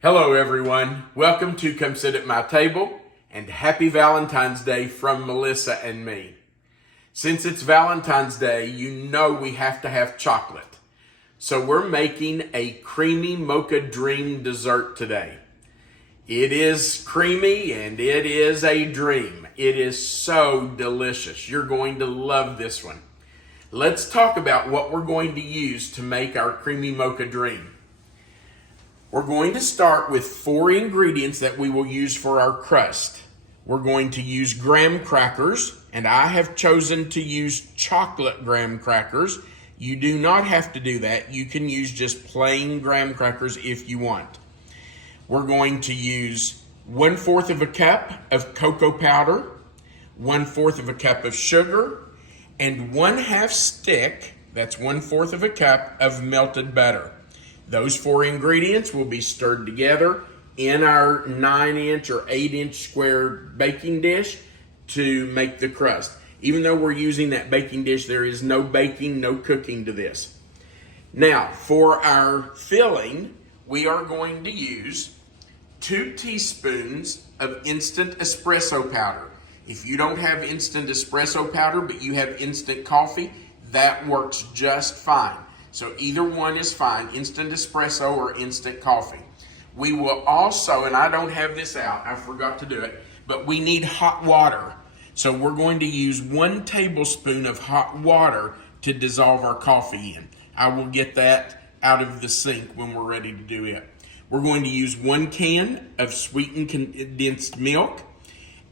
Hello everyone, welcome to Come Sit at My Table, and happy Valentine's Day from Melissa and me. Since it's Valentine's Day, you know we have to have chocolate. So we're making a creamy mocha dream dessert today. It is creamy and it is a dream. It is so delicious. You're going to love this one. Let's talk about what we're going to use to make our creamy mocha dream. We're going to start with 4 ingredients that we will use for our crust. We're going to use graham crackers, and I have chosen to use chocolate graham crackers. You do not have to do that. You can use just plain graham crackers if you want. We're going to use 1/4 of a cup of cocoa powder, 1/4 of a cup of sugar, and 1/2 stick, that's 1/4 of a cup of melted butter. Those 4 ingredients will be stirred together in our 9-inch or 8-inch square baking dish to make the crust. Even though we're using that baking dish, there is no baking, no cooking to this. Now, for our filling, we are going to use 2 teaspoons of instant espresso powder. If you don't have instant espresso powder, but you have instant coffee, that works just fine. So either one is fine, instant espresso or instant coffee. We will also, and I don't have this out, I forgot to do it, but we need hot water. So we're going to use 1 tablespoon of hot water to dissolve our coffee in. I will get that out of the sink when we're ready to do it. We're going to use 1 can of sweetened condensed milk,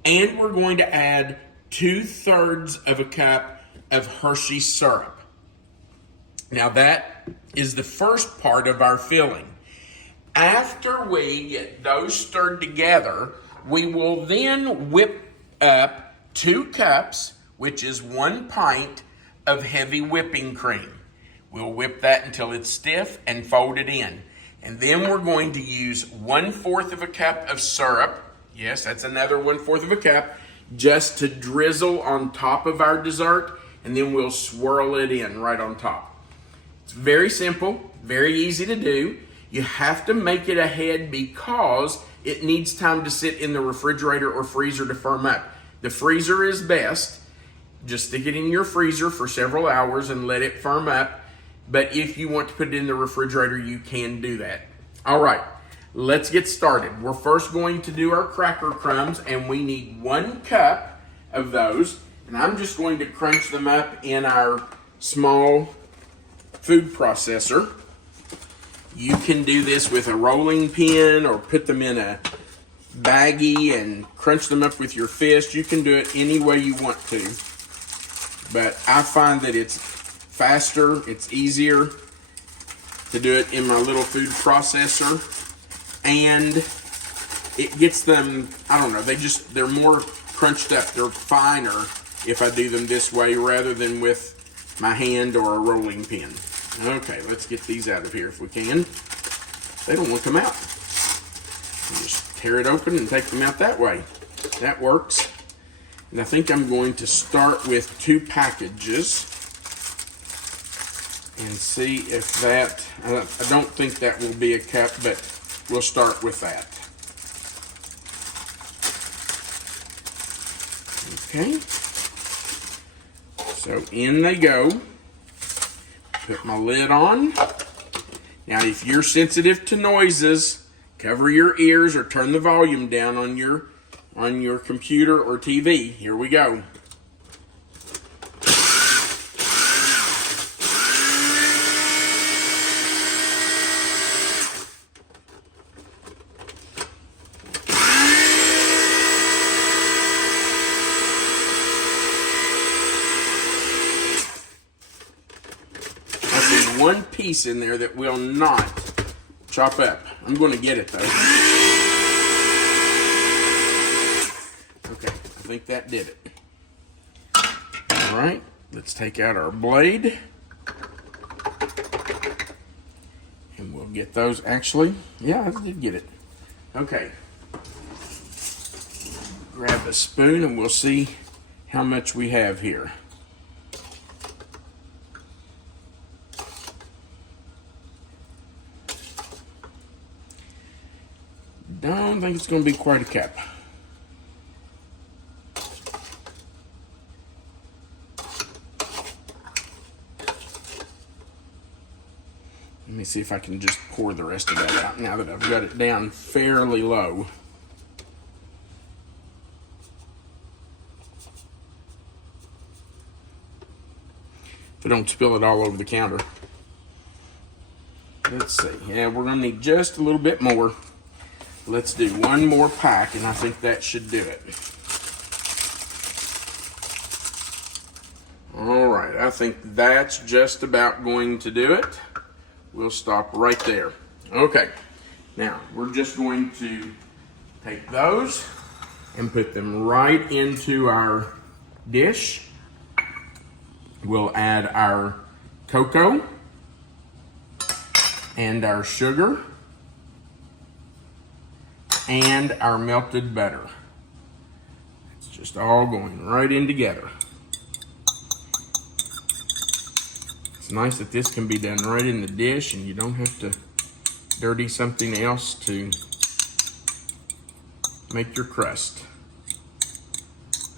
and we're going to add 2/3 of a cup of Hershey syrup. Now that is the first part of our filling. After we get those stirred together, we will then whip up 2 cups, which is 1 pint of heavy whipping cream. We'll whip that until it's stiff and fold it in. And then we're going to use 1/4 of a cup of syrup. Yes, that's another 1/4 of a cup, just to drizzle on top of our dessert, and then we'll swirl it in right on top. It's very simple, very easy to do. You have to make it ahead because it needs time to sit in the refrigerator or freezer to firm up. The freezer is best. Just stick it in your freezer for several hours and let it firm up. But if you want to put it in the refrigerator, you can do that. All right, let's get started. We're first going to do our cracker crumbs, and we need 1 cup of those. And I'm just going to crunch them up in our small food processor. You can do this with a rolling pin or put them in a baggie and crunch them up with your fist. You can do it any way you want to. But I find that it's faster, it's easier to do it in my little food processor. And it gets them, I don't know, they're more crunched up. They're finer if I do them this way rather than with my hand or a rolling pin. Okay, let's get these out of here if we can. They don't want to come out. You just tear it open and take them out that way. That works. And I think I'm going to start with 2 packages and see if that, I don't think that will be a cup, but we'll start with that. Okay. So in they go. Put my lid on. Now, if you're sensitive to noises, cover your ears or turn the volume down on your computer or TV. Here we go. One piece in there that will not chop up. I'm going to get it though. Okay, I think that did it. All right, let's take out our blade. And we'll get those actually. Yeah, I did get it. Okay. Grab a spoon and we'll see how much we have here. don't think it's going to be quite a cup. Let me see if I can just pour the rest of that out now that I've got it down fairly low. So don't spill it all over the counter. Let's see. Yeah, we're going to need just a little bit more. Let's do one more pack, and I think that should do it. All right, I think that's just about going to do it. We'll stop right there. Okay, now we're just going to take those and put them right into our dish. We'll add our cocoa and our sugar and our melted butter. It's just all going right in together. It's nice that this can be done right in the dish and you don't have to dirty something else to make your crust.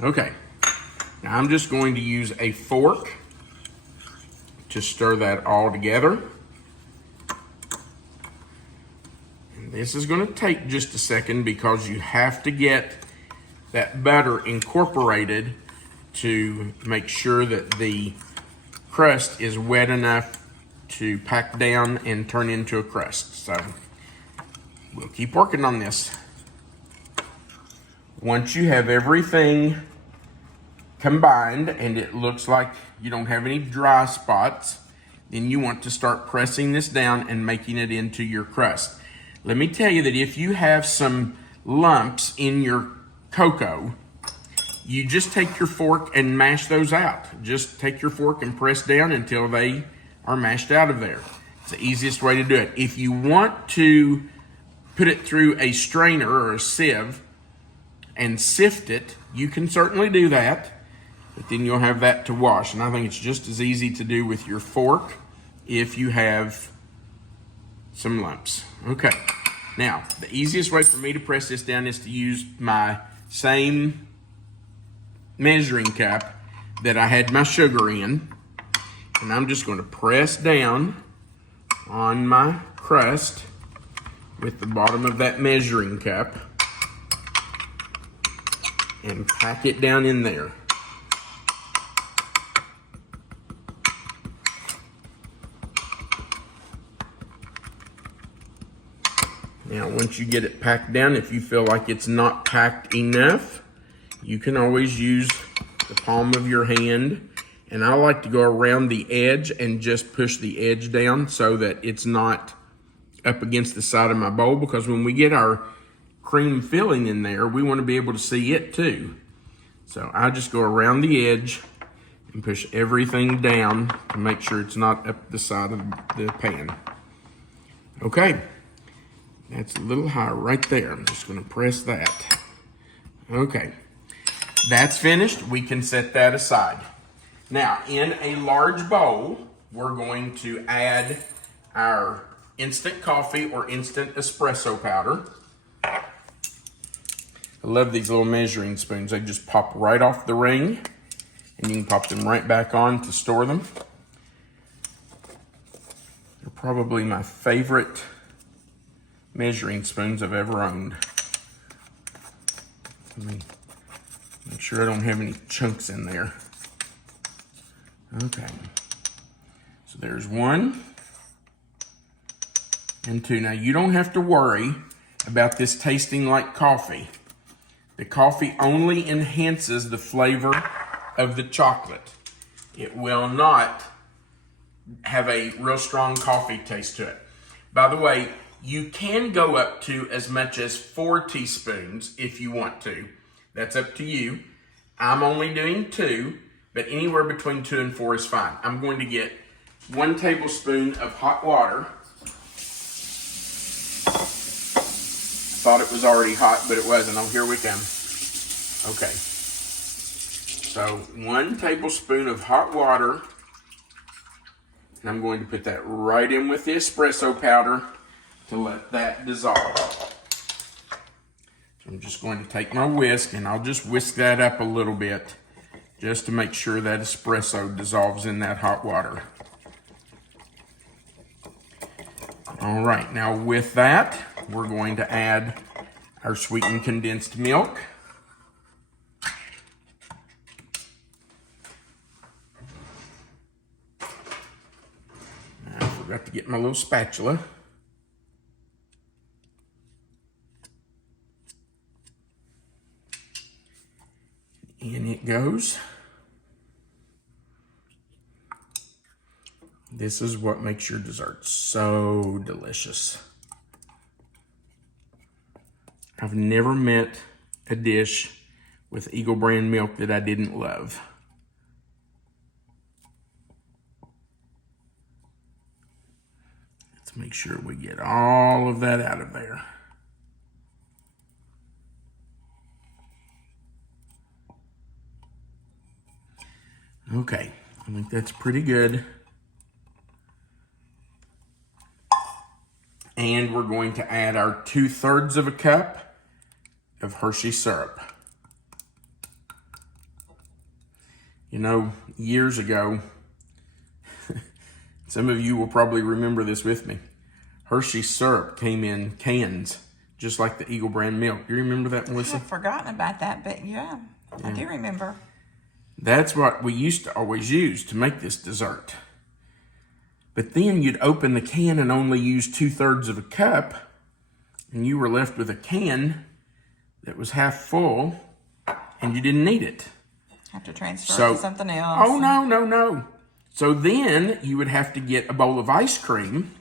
Okay, now I'm just going to use a fork to stir that all together. And this is going to take just a second because you have to get that butter incorporated to make sure that the crust is wet enough to pack down and turn into a crust. So we'll keep working on this. Once you have everything combined and it looks like you don't have any dry spots, then you want to start pressing this down and making it into your crust. Let me tell you that if you have some lumps in your cocoa, you just take your fork and mash those out. Just take your fork and press down until they are mashed out of there. It's the easiest way to do it. If you want to put it through a strainer or a sieve and sift it, you can certainly do that, but then you'll have that to wash. And I think it's just as easy to do with your fork if you have some lumps. Okay, now the easiest way for me to press this down is to use my same measuring cup that I had my sugar in, and I'm just going to press down on my crust with the bottom of that measuring cup and pack it down in there. Now once you get it packed down, if you feel like it's not packed enough, you can always use the palm of your hand, and I like to go around the edge and just push the edge down so that it's not up against the side of my bowl, because when we get our cream filling in there, we want to be able to see it too. So I just go around the edge and push everything down to make sure it's not up the side of the pan. Okay, that's a little high right there. I'm just going to press that. Okay. That's finished. We can set that aside. Now, in a large bowl, we're going to add our instant coffee or instant espresso powder. I love these little measuring spoons. They just pop right off the ring, and you can pop them right back on to store them. They're probably my favorite measuring spoons I've ever owned. Let me make sure I don't have any chunks in there. Okay. So there's one and two. Now you don't have to worry about this tasting like coffee. The coffee only enhances the flavor of the chocolate. It will not have a real strong coffee taste to it. By the way, you can go up to as much as 4 teaspoons if you want to. That's up to you. I'm only doing 2, but anywhere between 2 and 4 is fine. I'm going to get 1 tablespoon of hot water. Thought it was already hot, but it wasn't. Oh, here we come. Okay. So 1 tablespoon of hot water. And I'm going to put that right in with the espresso powder to let that dissolve. I'm just going to take my whisk and I'll just whisk that up a little bit just to make sure that espresso dissolves in that hot water. All right, now with that, we're going to add our sweetened condensed milk. I forgot to get my little spatula. In it goes. This is what makes your dessert so delicious. I've never met a dish with Eagle brand milk that I didn't love. Let's make sure we get all of that out of there. Okay, I think that's pretty good. And we're going to add our 2/3 of a cup of Hershey syrup. You know, years ago, some of you will probably remember this with me. Hershey syrup came in cans, just like the Eagle brand milk. You remember that, Melissa? I've forgotten about that, but yeah, I do remember. That's what we used to always use to make this dessert. But then you'd open the can and only use 2/3 of a cup, and you were left with a can that was half full, and you didn't need it. Have to transfer it to something else. Oh, no. So then you would have to get a bowl of ice cream.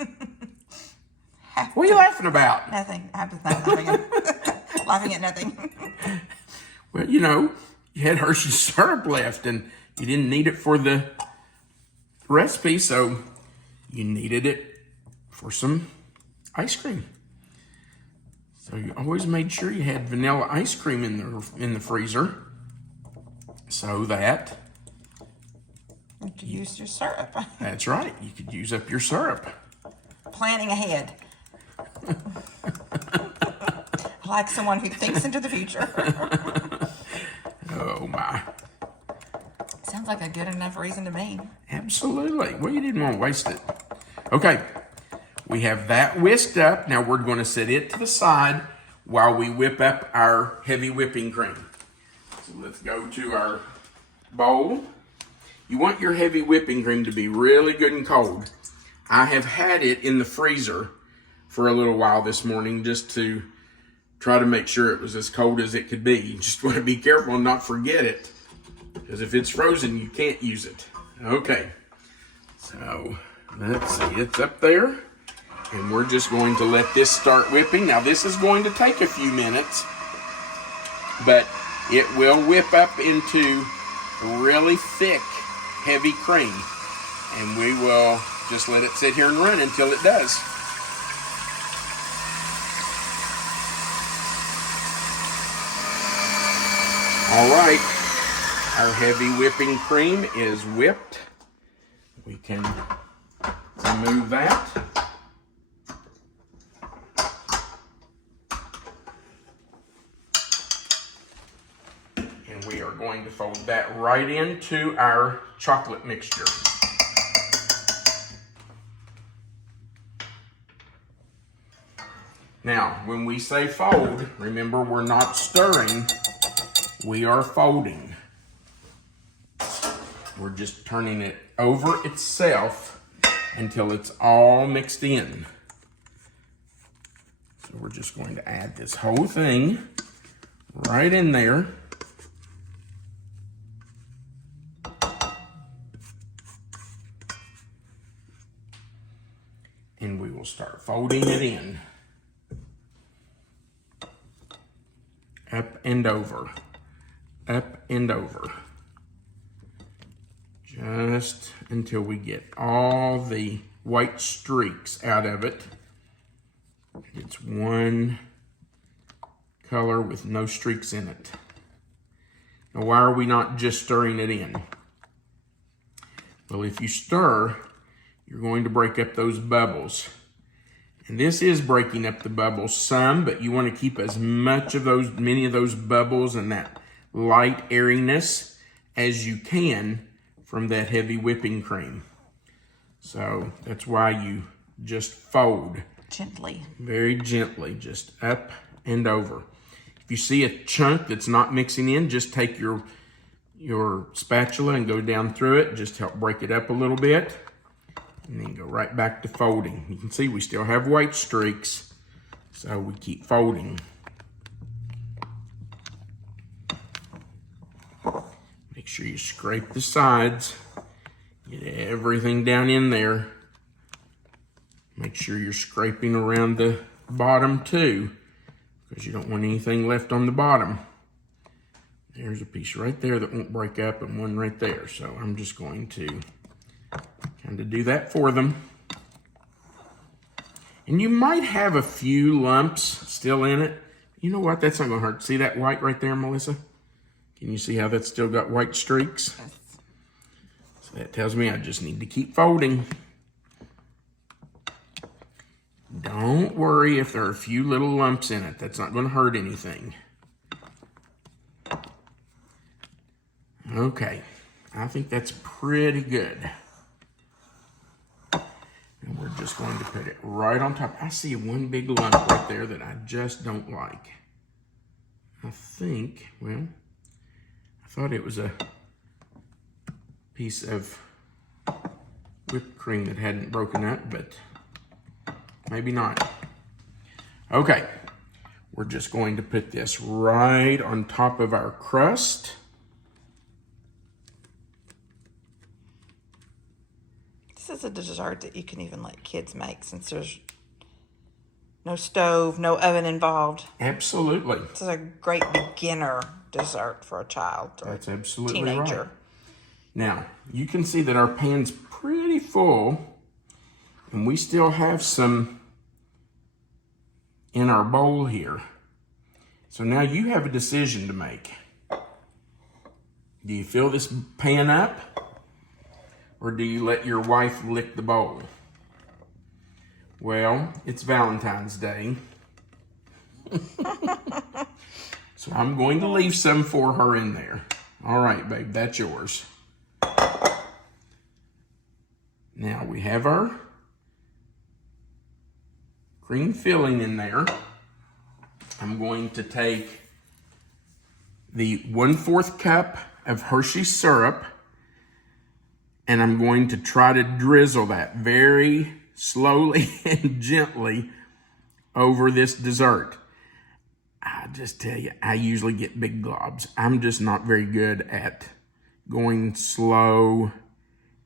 What are you laughing about? Nothing. I was not laughing at, laughing at nothing. Well, you know, you had Hershey syrup left, and you didn't need it for the recipe, so you needed it for some ice cream. So you always made sure you had vanilla ice cream in the freezer so that you could use your syrup. That's right. You could use up your syrup. Planning ahead. Like someone who thinks into the future. Oh my. Sounds like a good enough reason to me. Absolutely. Well, you didn't want to waste it. Okay. We have that whisked up. Now we're going to set it to the side while we whip up our heavy whipping cream. So let's go to our bowl. You want your heavy whipping cream to be really good and cold. I have had it in the freezer for a little while this morning just to try to make sure it was as cold as it could be. You just want to be careful and not forget it, because if it's frozen, you can't use it. Okay, so let's see, it's up there, and we're just going to let this start whipping. Now this is going to take a few minutes, but it will whip up into really thick, heavy cream, and we will just let it sit here and run until it does. All right, our heavy whipping cream is whipped. We can remove that. And we are going to fold that right into our chocolate mixture. Now, when we say fold, remember we're not stirring. We are folding. We're just turning it over itself until it's all mixed in. So we're just going to add this whole thing right in there. And we will start folding it in. Up and over. Up and over. Just until we get all the white streaks out of it. It's one color with no streaks in it. Now, why are we not just stirring it in? Well, if you stir, you're going to break up those bubbles. And this is breaking up the bubbles some, but you want to keep as many of those bubbles and that light airiness as you can from that heavy whipping cream. So that's why you just fold. Gently. Very gently, just up and over. If you see a chunk that's not mixing in, just take your spatula and go down through it. Just help break it up a little bit. And then go right back to folding. You can see we still have white streaks, so we keep folding. Make sure you scrape the sides. Get everything down in there. Make sure you're scraping around the bottom too, because you don't want anything left on the bottom. There's a piece right there that won't break up and one right there. So I'm just going to kind of do that for them. And you might have a few lumps still in it. You know what? That's not going to hurt. See that white right there, Melissa? Can you see how that's still got white streaks? Yes. So that tells me I just need to keep folding. Don't worry if there are a few little lumps in it. That's not going to hurt anything. Okay. I think that's pretty good. And we're just going to put it right on top. I see one big lump right there that I just don't like. I think, well, I thought it was a piece of whipped cream that hadn't broken up, but maybe not. Okay, we're just going to put this right on top of our crust. This is a dessert that you can even let kids make since there's no stove, no oven involved. Absolutely. This is a great beginner dessert for a child or That's absolutely teenager. right. Now, you can see that our pan's pretty full, and we still have some in our bowl here. So now you have a decision to make. Do you fill this pan up? Or do you let your wife lick the bowl? Well, it's Valentine's Day. So I'm going to leave some for her in there. All right, babe, that's yours. Now we have our cream filling in there. I'm going to take the 1/4 cup of Hershey syrup, and I'm going to try to drizzle that very slowly and gently over this dessert. I just tell you, I usually get big globs. I'm just not very good at going slow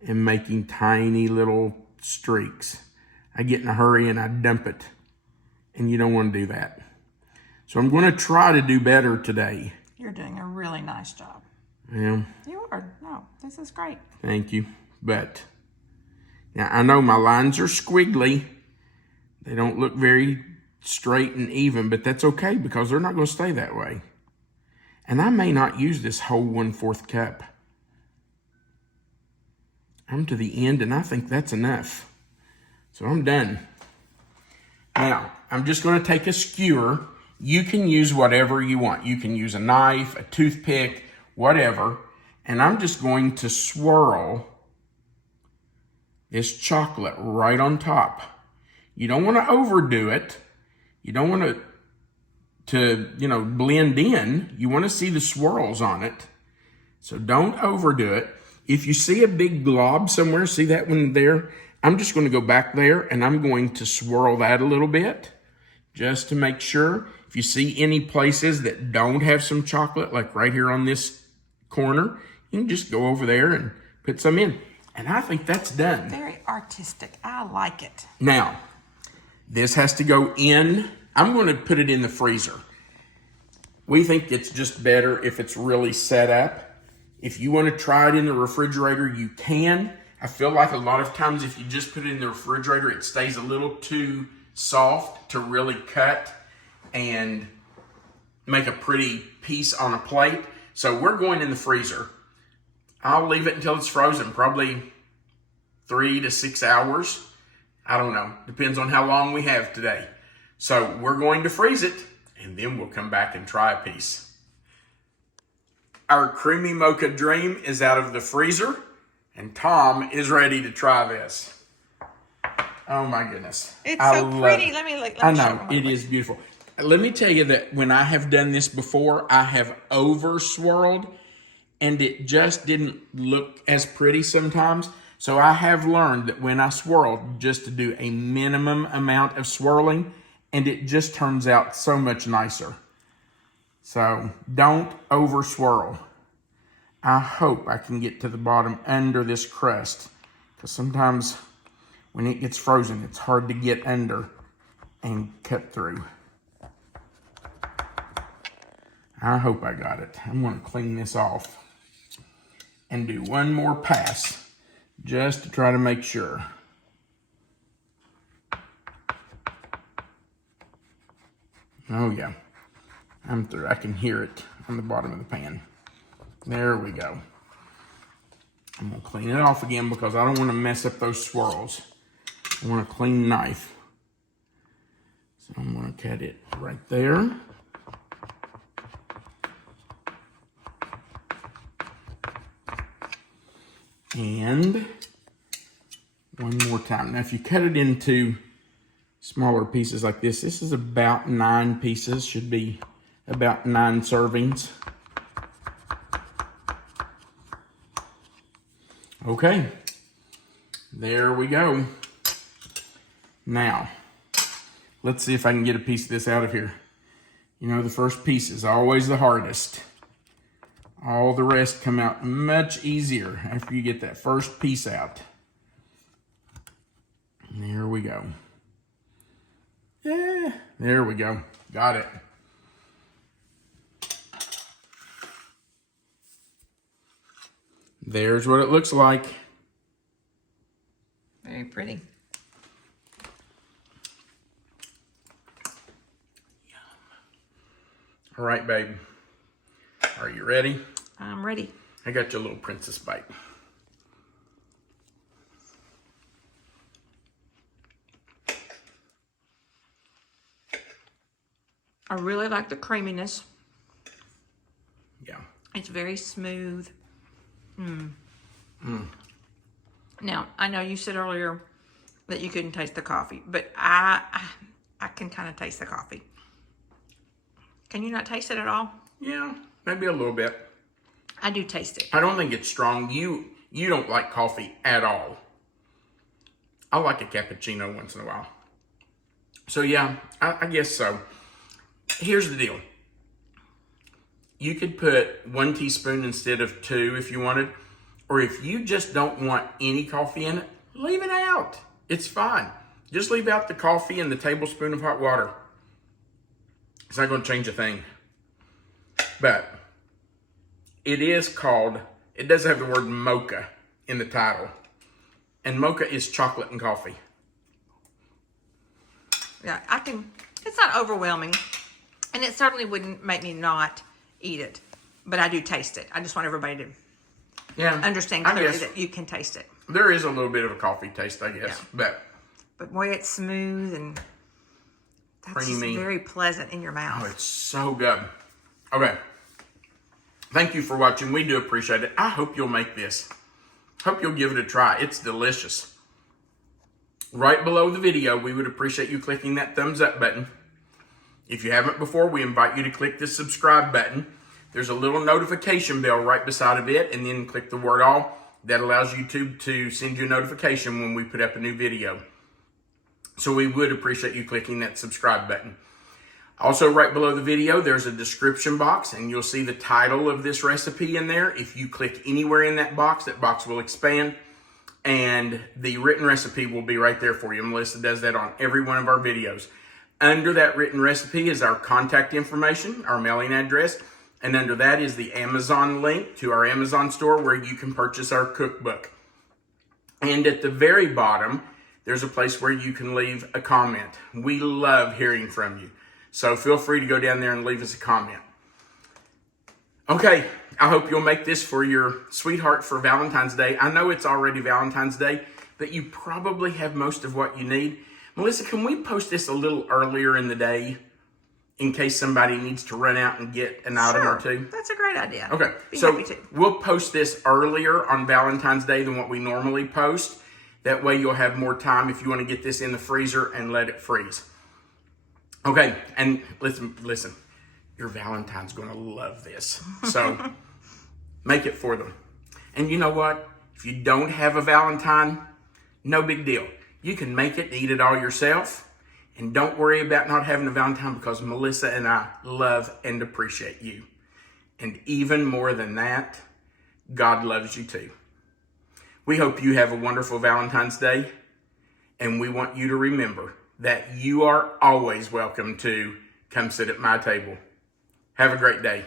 and making tiny little streaks. I get in a hurry and I dump it, and you don't want to do that. So I'm going to try to do better today. You're doing a really nice job. Yeah. You are. No, this is great. Thank you. But now I know my lines are squiggly. They don't look very straight and even, but that's okay because they're not going to stay that way. And I may not use this whole 1/4 cup. I'm to the end and I think that's enough. So I'm done. Now, I'm just going to take a skewer. You can use whatever you want. You can use a knife, a toothpick, whatever. And I'm just going to swirl this chocolate right on top. You don't want to overdo it. You don't want to blend in. You want to see the swirls on it. So don't overdo it. If you see a big glob somewhere, see that one there? I'm just going to go back there and I'm going to swirl that a little bit just to make sure. If you see any places that don't have some chocolate, like right here on this corner, you can just go over there and put some in. And I think that's done. Very artistic. I like it. Now, this has to go in. I'm going to put it in the freezer. We think it's just better if it's really set up. If you want to try it in the refrigerator, you can. I feel like a lot of times if you just put it in the refrigerator, it stays a little too soft to really cut and make a pretty piece on a plate. So we're going in the freezer. I'll leave it until it's frozen, probably 3 to 6 hours. I don't know. Depends on how long we have today. So we're going to freeze it, and then we'll come back and try a piece. Our creamy mocha dream is out of the freezer, and Tom is ready to try this. Oh my goodness. It's so pretty. Let me I know, it is beautiful. Let me tell you that when I have done this before, I have over swirled, and it just didn't look as pretty sometimes. So I have learned that when I swirl, just to do a minimum amount of swirling, and it just turns out so much nicer. So don't over swirl. I hope I can get to the bottom under this crust, because sometimes when it gets frozen, it's hard to get under and cut through. I hope I got it. I'm going to clean this off and do one more pass just to try to make sure. Oh yeah, I'm through. I can hear it on the bottom of the pan. There we go. I'm going to clean it off again because I don't want to mess up those swirls. I want a clean knife. So I'm going to cut it right there. And one more time. Now, if you cut it into smaller pieces like this is about 9 pieces, should be about 9 servings. Okay, there we go. Now, let's see if I can get a piece of this out of here. You know, the first piece is always the hardest. All the rest come out much easier after you get that first piece out. There we go. Yeah, there we go. Got it. There's what it looks like. Very pretty. All right, babe. Are you ready? I'm ready. I got your little princess bite. I really like the creaminess. Yeah. It's very smooth. Now, I know you said earlier that you couldn't taste the coffee, but I can kind of taste the coffee. Can you not taste it at all? Yeah, maybe a little bit. I do taste it. I don't think it's strong. You don't like coffee at all. I like a cappuccino once in a while. So yeah, I guess so. Here's the deal. You could put 1 teaspoon instead of 2 if you wanted. Or if you just don't want any coffee in it, leave it out. It's fine. Just leave out the coffee and the tablespoon of hot water. It's not going to change a thing. But it is called, it does have the word mocha in the title. And mocha is chocolate and coffee. Yeah, it's not overwhelming. And it certainly wouldn't make me not eat it. But I do taste it. I just want everybody to understand clearly that you can taste it. There is a little bit of a coffee taste, I guess. Yeah. But boy, it's smooth and that's just very pleasant in your mouth. Oh, it's so good. Okay. Thank you for watching. We do appreciate it. I hope you'll make this. Hope you'll give it a try. It's delicious. Right below the video, we would appreciate you clicking that thumbs up button. If you haven't before, we invite you to click the subscribe button. There's a little notification bell right beside of it, and then click the word all. That allows YouTube to send you a notification when we put up a new video. So we would appreciate you clicking that subscribe button. Also, right below the video, there's a description box, and you'll see the title of this recipe in there. If you click anywhere in that box will expand, and the written recipe will be right there for you. Melissa does that on every one of our videos. Under that written recipe is our contact information, our mailing address, and under that is the Amazon link to our Amazon store where you can purchase our cookbook. And at the very bottom, there's a place where you can leave a comment. We love hearing from you. So feel free to go down there and leave us a comment. Okay, I hope you'll make this for your sweetheart for Valentine's Day. I know it's already Valentine's Day, that you probably have most of what you need. Melissa, can we post this a little earlier in the day in case somebody needs to run out and get an item or two? That's a great idea. Okay, so we'll post this earlier on Valentine's Day than what we normally post. That way you'll have more time if you want to get this in the freezer and let it freeze. Okay, and listen, your Valentine's going to love this. So make it for them. And you know what? If you don't have a Valentine, no big deal. You can make it and eat it all yourself. And don't worry about not having a Valentine, because Melissa and I love and appreciate you. And even more than that, God loves you too. We hope you have a wonderful Valentine's Day. And we want you to remember that you are always welcome to come sit at my table. Have a great day.